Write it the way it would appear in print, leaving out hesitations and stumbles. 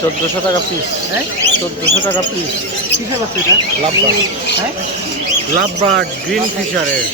চোদ্দশো টাকা পিস। হ্যাঁ 1400 টাকা পিস। কিসের বাচ্চা এটা? লাভবার্ড। হ্যাঁ লাভবার্ড গ্রিন ফিশারের।